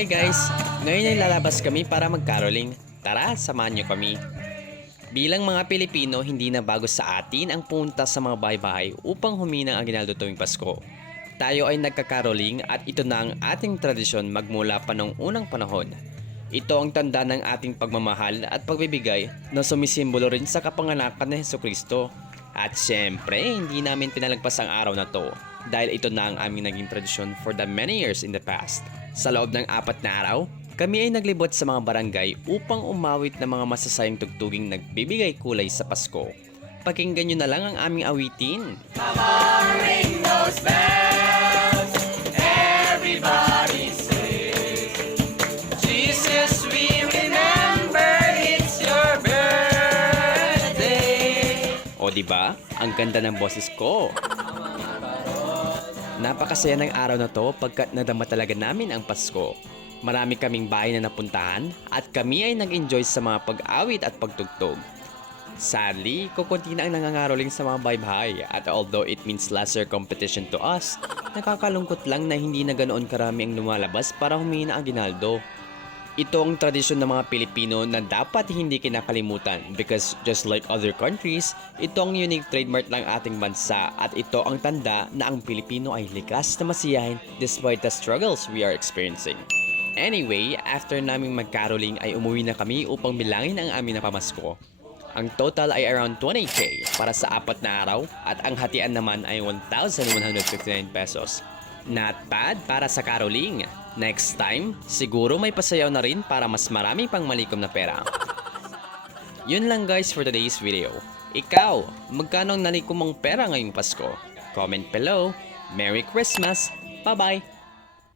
Hi guys! Ngayon ay lalabas kami para mag-caroling. Tara, samahan niyo kami. Bilang mga Pilipino, hindi na bago sa atin ang punta sa mga bahay-bahay upang huminang ang aginaldo tuwing Pasko. Tayo ay nagkakaroling at ito na ang ating tradisyon magmula pa noong unang panahon. Ito ang tanda ng ating pagmamahal at pagbibigay na sumisimbolo rin sa kapanganakan ni Heso Kristo. At syempre, hindi namin pinalagpas ang araw na to dahil ito na ang aming naging tradisyon for the many years in the past. Sa loob ng apat na araw, kami ay naglibot sa mga barangay upang umawit ng mga masasayang tugtuging nagbibigay kulay sa Pasko. Pakinggan nyo na lang ang aming awitin. Jesus, we remember it's your birthday. O di ba? Ang ganda ng boses ko. Napakasaya ng araw na to pagkat nadama talaga namin ang Pasko. Marami kaming bahay na napuntahan at kami ay nag-enjoy sa mga pag-awit at pagtugtog. Sadly, kukunti na ang nangangaroling sa mga bahay at although it means lesser competition to us, nakakalungkot lang na hindi na ganoon karami ang lumalabas para humina ang ginaldo. Ito ang tradisyon ng mga Pilipino na dapat hindi kinakalimutan because just like other countries, ito ang unique trademark ng ating bansa at ito ang tanda na ang Pilipino ay likas na masiyahin despite the struggles we are experiencing. Anyway, after naming magkaroling ay umuwi na kami upang bilangin ang aming napamasko. Ang total ay around 20k para sa apat na araw at ang hatian naman ay 1,159 pesos. Not bad para sa caroling. Next time, siguro may pasayaw na rin para mas marami pang malikom na pera. Yun lang guys for today's video. Ikaw, magkano ang nalikom mong pera ngayong Pasko? Comment below. Merry Christmas! Bye-bye!